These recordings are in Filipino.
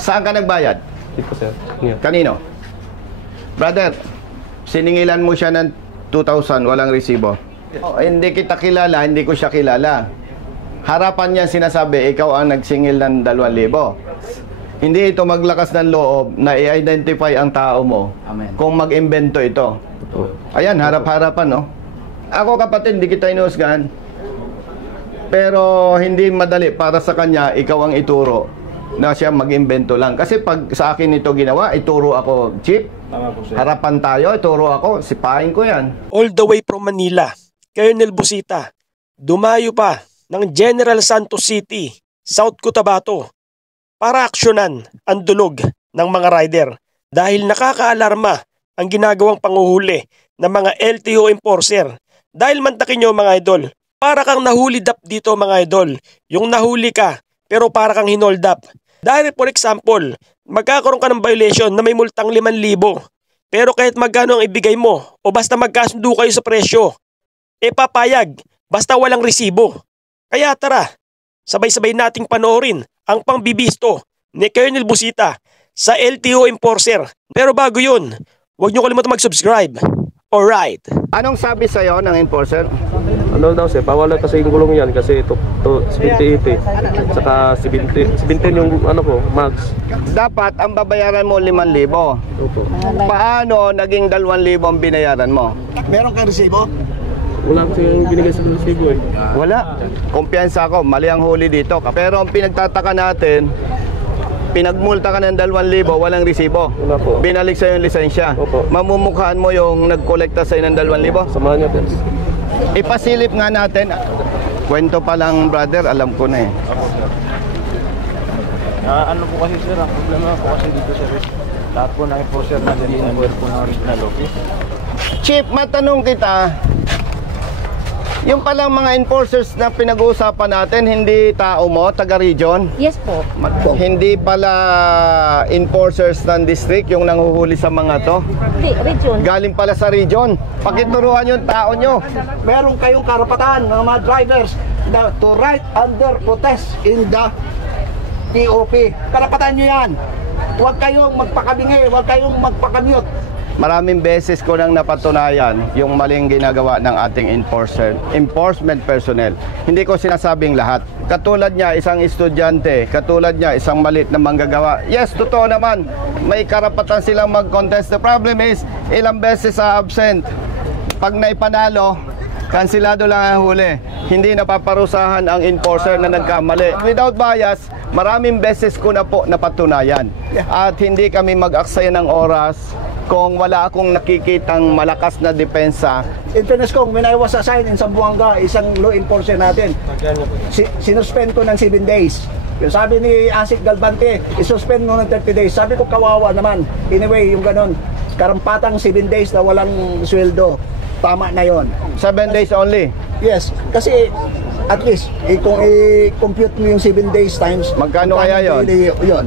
Saan ka nagbayad? Dito, sir. Yeah. Kanino? Brother, siningilan mo siya ng 2,000, walang resibo. Oh, hindi kita kilala, hindi ko siya kilala. Harapan niya sinasabi, ikaw ang nagsingil ng 2,000. Hindi ito maglakas ng loob na i-identify ang tao mo. Amen. Kung mag-imbento ito. Ayan, harap-harapan, no? Ako, kapatid, hindi kita inuusgahan. Pero hindi madali para sa kanya, ikaw ang ituro na siya mag-imbento lang. Kasi pag sa akin ito ginawa, ituro ako, Chief, harapan tayo, ituro ako, sipahin ko yan. All the way from Manila, Colonel Busita, dumayo pa ng General Santos City, South Cotabato, para aksyonan ang dulog ng mga rider dahil nakakaalarma ang ginagawang panguhuli ng mga LTO enforcer. Dahil mantakin nyo mga idol, para kang nahuli dap dito mga idol, yung nahuli ka pero para kang hinold up. Dahil for example, magkakaroon ka ng violation na may multang 5,000 pero kahit magkano ang ibigay mo o basta magkasundo kayo sa presyo, papayag basta walang resibo. Kaya tara, sabay-sabay nating panoorin ang pangbibisto ni Colonel Busita sa LTO Enforcer. Pero bago yun, huwag nyo kalimutan mag-subscribe. Alright. Anong sabi sa'yo ng enforcer? Ano daw, sir? Bawal kasi yung gulong yan kasi ito 70-80. Saka 17 yung ano ko, max. Dapat ang babayaran mo 5,000. Opo. Paano naging 2,000 ang binayaran mo? Meron kang resibo? Wala kasi yung binigay sa resibo eh. Wala. Kumpiyansa ko, mali ang huli dito. Pero ang pinagtataka natin, pinagmulta ka ng 2,000, walang resibo. Wala po. Binalik sa'yo yung lisensya. Opo. Mamumukhaan mo yung nagkolekta sa'yo ng 2,000? Samahan niya, please. Ipasilip nga natin. Kwento pa lang, brother, alam ko na eh. Ano po kasi sir, ang problema po kasi dito sir, lahat po ng enforcer na din ang po ng original office. Chief, matanong kita, yung palang mga enforcers na pinag-uusapan natin, hindi tao mo, taga-region? Yes po. Hindi pala enforcers ng district yung nanguhuli sa mga to? Hindi, region. Galing pala sa region. Pakituruan yung tao nyo. Meron kayong karapatan ng mga drivers to ride under protest in the TOP. Karapatan nyo yan. Huwag kayong magpakabingi, huwag kayong magpakamute. Maraming beses ko nang napatunayan yung maling ginagawa ng ating enforcement personnel. Hindi ko sinasabing lahat. Katulad niya, isang estudyante, katulad niya, isang malit na manggagawa. Yes, totoo naman, may karapatan silang mag-contest. The problem is, ilang beses sa absent. Pag naipanalo, kansilado lang ang huli. Hindi napaparusahan ang enforcer na nagkamali. Without bias, maraming beses ko na po napatunayan. At hindi kami mag-aksaya ng oras kung wala akong nakikitang malakas na depensa. In fairness kong, when I was assigned in Zamboanga, isang law enforcer natin, sinuspend ko ng 7 days. Yung sabi ni Asik Galbante, isuspend mo ng 30 days. Sabi ko, kawawa naman. Anyway, yung ganon, karampatang 7 days na walang sweldo. Tama na yon. 7 days only? Yes, kasi at least, kung i-compute mo yung 7 days times, magkano kaya yun? Yun.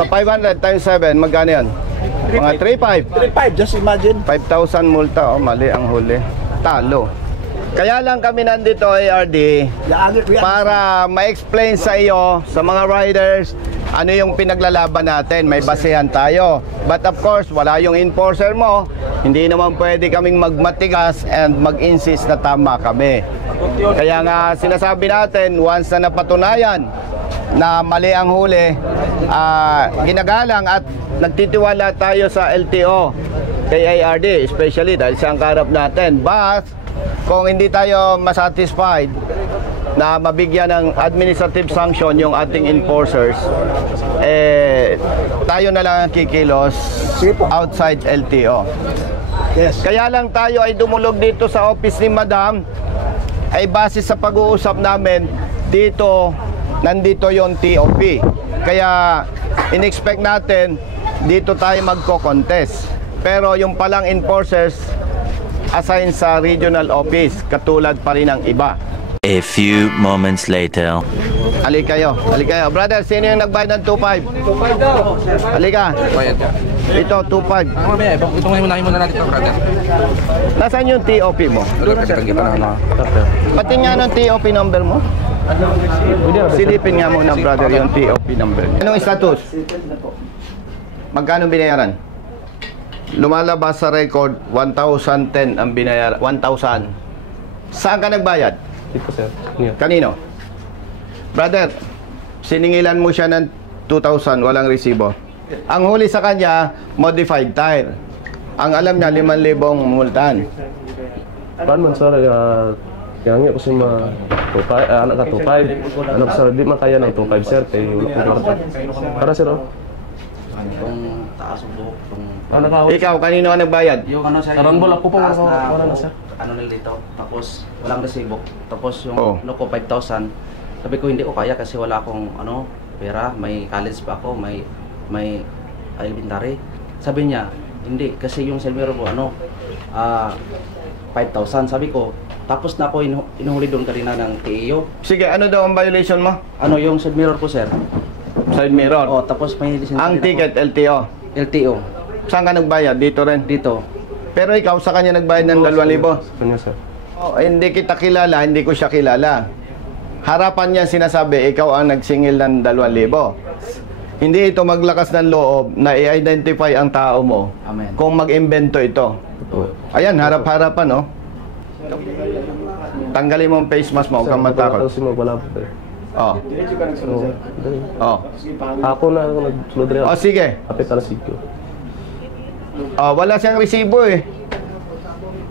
Sa 500 times 7, magkano yun? Mga 3,500. 3,500, just imagine. 5,000 multa, oh, mali ang huli. Talo. Kaya lang kami nandito, ARD, para ma-explain sa iyo, sa mga riders, ano yung pinaglalaban natin. May basehan tayo. But of course, wala yung enforcer mo. Hindi naman pwede kaming magmatigas and mag-insist na tama kami. Kaya nga sinasabi natin, once na napatunayan na mali ang huli, ginagalang at nagtitiwala tayo sa LTO kay ARD, especially dahil siya ang kaharap natin. But kung hindi tayo masatisfied na mabigyan ng administrative sanction yung ating enforcers, tayo na lang ang kikilos outside LTO. Yes. Kaya lang tayo ay dumulog dito sa office ni Madam ay base sa pag-uusap namin dito, nandito yung TOP. Kaya in-expect natin dito tayo magko-contest. Pero yung palang enforcers assigned sa regional office, katulad pa rin ng iba. A few moments later. Halika kayo, halika kayo. Brother, sino yung nagbayad ng 2,500? 2,500 daw. Halika. Bayad ka. Ito, 2,500. Mamaya, itong unahin muna natin ito, brother. Nasaan yung TOP mo? Doon na, sir. Pati nga ng TOP number mo? Silipin nga muna, brother, yung TOP number. Anong status? Magkano binayaran? Lumalabas sa record, 1,010 ang binayaran. 1,000. Saan ka nagbayad? Dito, sir. Yeah. Kanino? Brother, siningilan mo siya ng 2,000, walang resibo. Ang huli sa kanya, modified tire. Ang alam niya, 5,000 multahan. Paano man, sir? Kaya nga kasi anak ka 2.5. Anak sir, di man kaya ng 2.5, sir. Para, sir, oh. Kung taas ng buhok, kung Ikaw, kanino ka nagbayad? yung ano sir, Karambol ako po, taas wala na, sir. ano nila dito, tapos walang resibo. Tapos yung Oh. ano ko 5,000. Sabi ko hindi ko kaya kasi wala akong ano, pera, may college pa ako, may elementary. Sabi niya, hindi kasi yung side mirror mo ano 5,000. Sabi ko, tapos na ako inuhuli doon kanina ng TEO. Sige, ano daw ang violation mo? Ano yung side mirror ko sir? Side mirror. Oh, tapos may lisensya Ang din ako. ticket, LTO. LTO Saan ka nagbayad? Dito rin. dito. Pero ikaw, sa kanya nagbayad ng 2,000. Kanya, sir. Oh, hindi kita kilala, hindi ko siya kilala. Harapan niya sinasabi, ikaw ang nagsingil ng 2,000. Hindi ito maglakas ng loob na i-identify ang tao mo. Amen. Kung mag-imbento ito. Oh. Ayan, harap-harapan, no? Tanggalin mo ang face mask mo, huwag kang matakot. Kasi wala po, sir. Oh. Oh. Ako na ako nagsunod rin. Oh, sige. Kapit na sigyo. Oh, wala siyang resibo eh.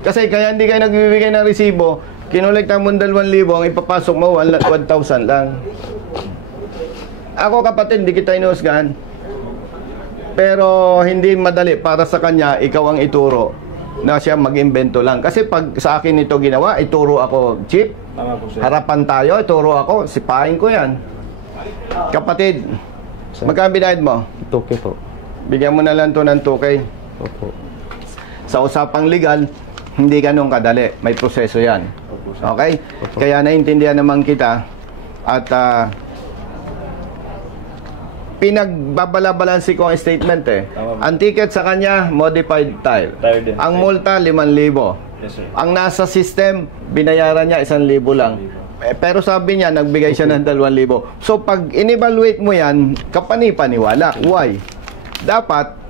Kasi kaya hindi kayo nagbibigay ng resibo, kinolekta mo 2,000, ang ipapasok mo 1,000 lang. Ako kapatid, hindi kita inuusgan. Pero hindi madali para sa kanya, ikaw ang ituro na siya mag-imbento lang. Kasi pag sa akin ito ginawa, ituro ako, Chief, harapan tayo, ituro ako, sipahin ko yan. Kapatid, magkano binayad mo? Tokyo po. Bigyan mo na lang to ng 2K. Opo. Sa usapang legal, hindi ganun kadali. May proseso yan. Okay? Kaya naintindihan naman kita at pinagbabalabalansi ko ang statement eh. Ang ticket sa kanya, modified tire. Ang multa, 5,000. Ang nasa system, binayaran niya 1,000 lang. Pero sabi niya, nagbigay siya ng 2,000. So pag in-evaluate mo yan, kapani-paniwala. Why? Dapat,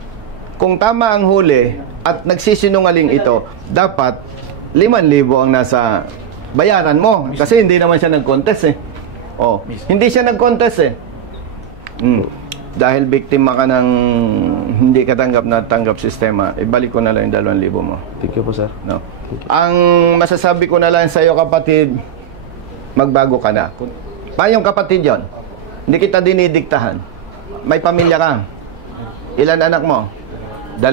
kung tama ang huli at nagsisinungaling ito, dapat 5,000 ang nasa bayaran mo. Kasi hindi naman siya nag-contest eh. Oh, hindi siya nag-contest eh. Dahil biktima ka ng hindi katanggap na tanggap sistema, ibalik ko na lang yung 2,000 mo. Thank you po, sir. No. Ang masasabi ko na lang sa iyo, kapatid, magbago ka na. Payong kapatid yon. Hindi kita dinidiktahan. May pamilya ka. Ilan anak mo? 2.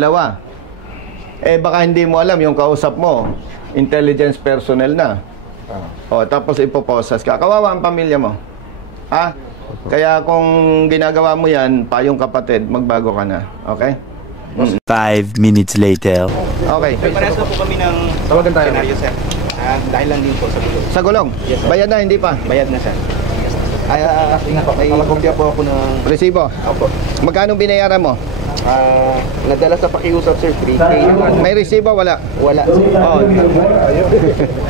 Eh baka hindi mo alam yung kausap mo, intelligence personnel na. O tapos ipoposas ka. Kawawa ang pamilya mo. Ha? Kaya kung ginagawa mo yan, payong kapatid, magbago ka na. Okay? 5 minutes later. Okay. Parehas na po kami ng senaryo, sir. Dahil lang din po sa gulo. Sa gulong? Yes, sir. Bayad na, hindi pa? Bayad na, sir. Ay, ingat po. May kopya po ako ng... Resibo? Opo. Magkano binayaran mo? Nadala sa pakiusap, sir. 3K. May resibo? Wala? Wala. Oh.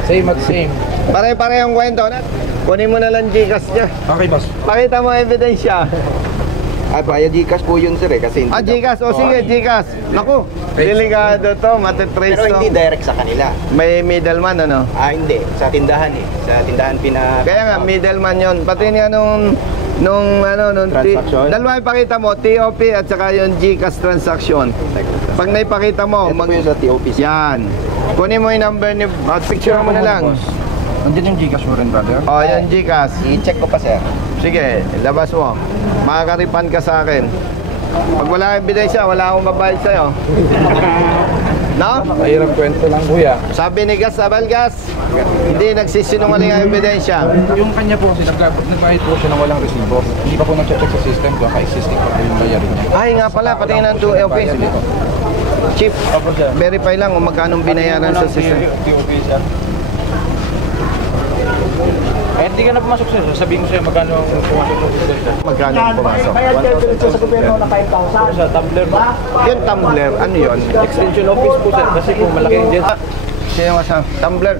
Same. Pare-parehong kwento na. Kunin mo na lang Gcash niya. Okay, boss. Pakita mo ebidensya. Via Gcash po yun, sir, kasi hindi... Gcash. O sige, Gcash. Naku, delikado to. Matitrace Pero hindi to. direct sa kanila. May middleman, ano? Hindi. Sa tindahan eh. Sa tindahan Kaya nga, middleman yon. Pati niya nung Transaction? dalawa ipakita mo, TOP at saka yung Gcash transaction. Pag naipakita mo, Ito po yung sa TOP. yan. Kunin mo yung number ni... picture mo na lang. Nandiyan yung Gcash mo rin, brother. O, yan Gcash. I-check ko pa, sir. Sige, labas mo. Makakaripan ka sa akin. Pag wala kang ebidensya, wala akong babayad sa'yo. No? Mahirap kwento lang, kuya. Sabi ni Gas Abalgas, hindi nagsisinungaling ang ebidensya. Yung kanya po, nagbayad po siya ng walang resibo. Hindi pa po nag-check sa system ko, ka-existing pa po yung bayarin niya. Ay nga pala, pati ng 2LP. Chief, verify lang kung magkano binayaran sa system. Eh, hindi ka na pumasok sir. Sabihin ko sa'yo magkano ang pumasok sa system. Magkano ang pumasok? Bayad kayo dito sa gobyerno na 5,000. Sa Tumblr po. Yung Tumblr, ano yun? Extension office po sir. Kasi po malaking jet. Sino nga sa Tumblr?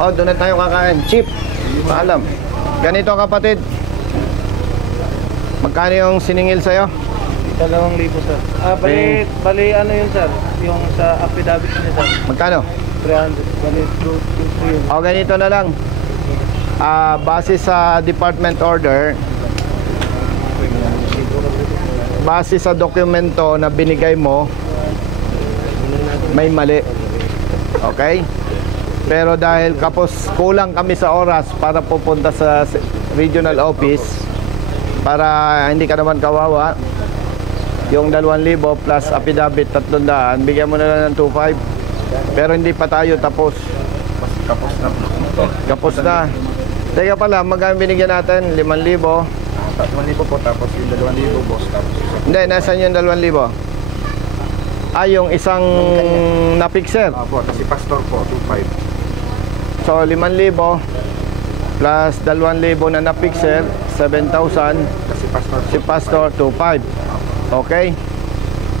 Oh, doon na tayo kakain. Chief, paalam. Ganito kapatid. Magkano yung siningil sa'yo? 2,000 sir. Bali ano yun sir? Yung sa affidavit niya sir. Magkano? 300. Bali 2 yun. O ganito na lang. Base sa department order, base sa dokumento na binigay mo, may mali. Okay? Pero dahil kulang kami sa oras para pupunta sa regional office, para hindi ka naman kawawa, yung 2,000 plus affidavit 300, bigyan mo na lang ng 2,500. Pero hindi pa tayo tapos. Kapos na. Teka pala, magkano binigyan natin? 5,000. 3,000 po, tapos yung 2,000 boss, tapos Hindi, nasan yung 2,000? Yung isang na-fixer. po, tapos si Pastor po, 2,500. So 5,000 plus 2,000 na na-fixer, 7,000. Si Pastor 2,500. Okay?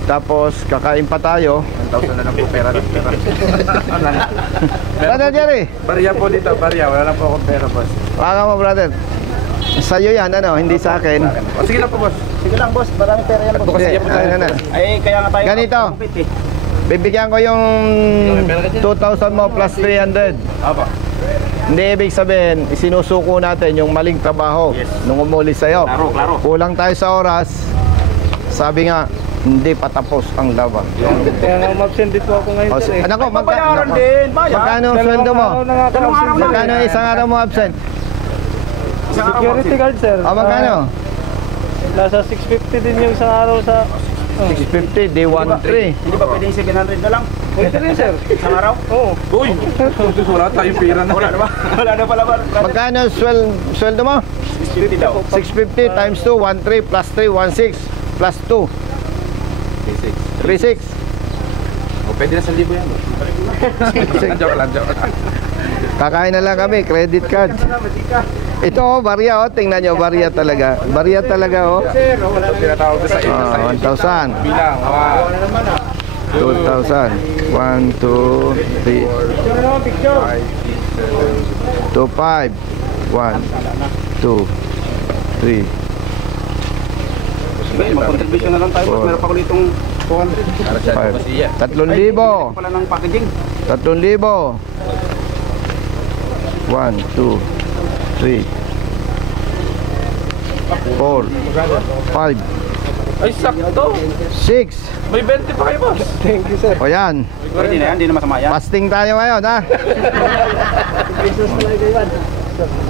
Tapos kakain pa tayo. 1,000 na lang po, pera. Brother Jerry, Barya po dito, barya. Wala lang po akong pera, boss. baka mo brother. Sa'yo yan, hindi sa akin. O, sige lang po, boss. Sige lang boss, maraming pera yan boss. Hindi, Ay, kaya nga tayo Ganito. Bibigyan ko yung 2,000 mo plus 300. Aba. Hindi ibig sabihin, isinusuko natin yung maling trabaho nung umuli sa'yo. Klaro. Kulang tayo sa oras. Sabi nga, hindi patapos ang laban. Kaya nga umabsent dito ako ngayon O, sir eh. anak ko, Bayaran din, bayad. magkano ang sweldo mo? Dalawang araw na Magkano isang araw mo absent? Security guard sir. O, magkano? Nasa 650 din yung isang araw sa 650, day 1-3. Hindi ba pwedeng 700 na lang? Pwede rin sir. Isang araw? Oo. Uy! Wala tayong pera na. Wala na ba? Wala na pala ba? Magkano sweldo mo? 650 daw. 650 times 2, 1-3 plus 3, 1-6 plus 2, 3-6. O, pwede na 1,000 yan, boss. Joke lang. Kakain na lang kami, credit card. Ito barya tingnan nyo, barya talaga. Barya talaga Tinatawag ko sa ito. 1,000. Bilang. 2,000. 1, 2, 3. 2,500. 1, 2, 3. Mag-contribution na lang tayo. Four. Meron pa ko ditong 200. 3,000. Pala ng packaging. 3,000. 1, 2, 3, 4, 5, Ay sakto. 6. May 20 pa kayo boss. Thank you sir. O yan. Pwede na yan, hindi na masama yan. Fasting tayo ngayon, ha?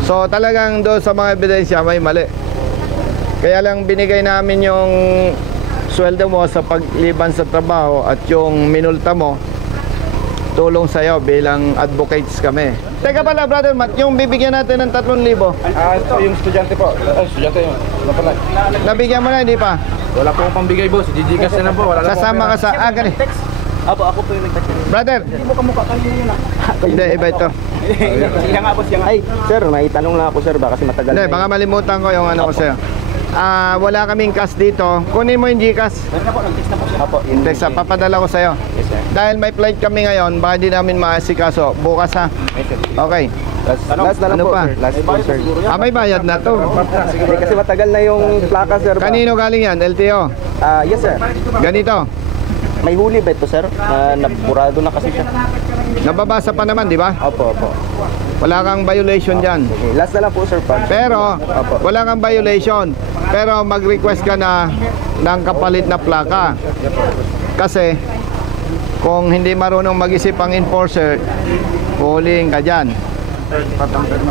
So talagang doon sa mga ebidensya may mali. Kaya lang binigay namin yung sweldo mo sa pagliban sa trabaho at yung minulta mo tulong sa'yo bilang advocates kami. Teka pala brother Matt, yung bibigyan natin ng 3,000. Ito yung estudyante po. Estudyante yun. Ano pala? Nabigyan mo na, hindi pa? Wala po akong pambigay, boss. Gigigas na po. Wala na po Sasama ka sa... ganun. Ako po yung nag-text. Brother, Hindi mo kamukha kanina yun ah. hindi, iba ito. Siya nga boss, siya nga. Ay, sir, may tanong lang ako sir ba kasi matagal Hindi, baka malimutan ko yung ano ko sa'yo. Wala kaming cash dito. Kunin mo yung Gcash. Meron na po, nag-text na po siya. Apo, Text, papadala ko sa'yo. Yes sir. Dahil may flight kami ngayon, baka hindi namin maasikaso. Bukas ha. Okay. Last na lang Ano po pa? sir. Last po sir. May bayad na to. Hindi, kasi matagal na yung plaka sir ba? Kanino galing yan? LTO? Yes sir. Ganito. May huli ba ito sir? Naburado na kasi siya. Nababasa pa naman, di ba? Opo. Wala kang violation dyan. Okay, last na lang po sir. Pero, wala kang violation. Pero mag-request ka na ng kapalit na plaka. Kasi, kung hindi marunong mag-isip ang enforcer, huliin ka dyan.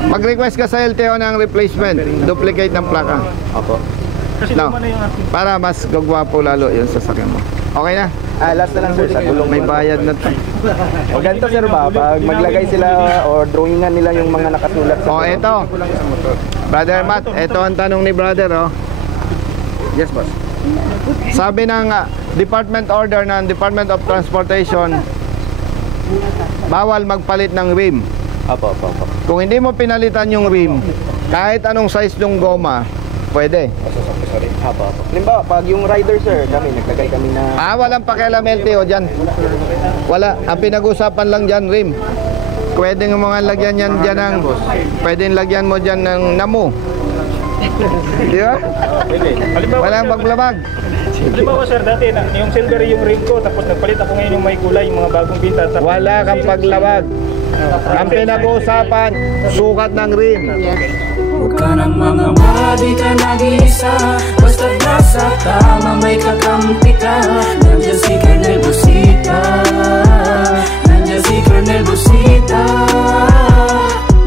Mag-request ka sa LTO ng replacement, duplicate ng plaka. Opo. Now, para mas gagwapo lalo yung sasakyan mo. Okay na? Last na lang sir sa gulong. May bayad na to. O ganito sir ba, pag maglagay sila o drawingan nila yung mga nakasulat sa Eto. Brother Matt, eto ang tanong ni brother, oh. Yes, boss. Sabi ng Department Order ng Department of Transportation, bawal magpalit ng rim. Opo. Kung hindi mo pinalitan yung rim, kahit anong size ng goma, pwede. Opo. Limbawa, pag yung rider sir, naglagay kami na... Walang pakialam LTO dyan. Wala. Ang pinag-usapan lang dyan, rim. pwedeng mga lagyan yan dyan ng, pwedeng lagyan mo dyan ng namu. Di ba? Walang paglabag. Halimbawa sir, dati na, yung silver yung rim ko, tapos nagpalit ako ngayon yung may kulay, yung mga bagong pinta. Wala kang paglabag. Ang pinag-uusapan, sukat ng rim. Huwag ka ng mga di ka nag-iisa, basta't nasa tama may kakampi ka. Nandiyan si Colonel Busita, nandiyan si Colonel Busita.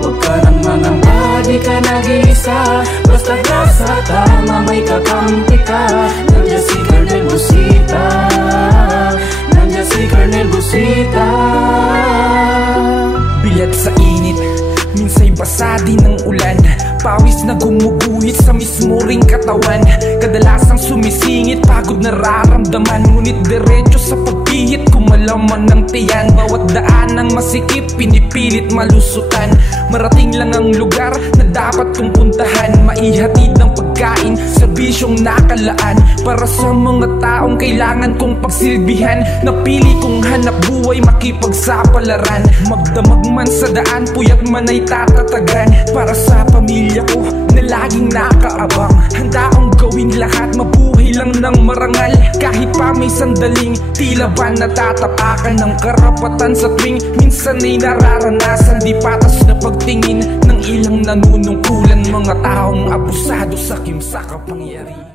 Huwag ka ng mga di ka nag-iisa, basta't nasa tama may kakampi ka. Nandiyan si Colonel Busita, nandiyan si Colonel Busita. Bilat sa init, minsa'y basa din ng ulan. Pawis na gumuguhit sa mismo ring katawan. Kadalasang sumisingit, pagod nararamdaman. Ngunit diretso sa pagpihit, kumalaman ng tiyan. Bawat daan ng masikip, pinipilit malusutan. Marating lang ang lugar na dapat kong puntahan. Maihatid ng pagkain, serbisyong nakalaan. Para sa mga taong kailangan kong pagsilbihan. Napili kong hanap buhay, makipagsapalaran. Magdamag man sa daan, puyat man ay tatatagan. Para sa pamilya ko na laging nakaabang. Handa akong gawin lahat, mabuhay lang ng marangal. Kahit pa may sandaling tila ba natatapakan ng karapatan sa tuwing minsan ay nararanasan. Di patas na pagtingin ng ilang nanunungkulan, mga taong abusado sa kimsa kapangyarihan.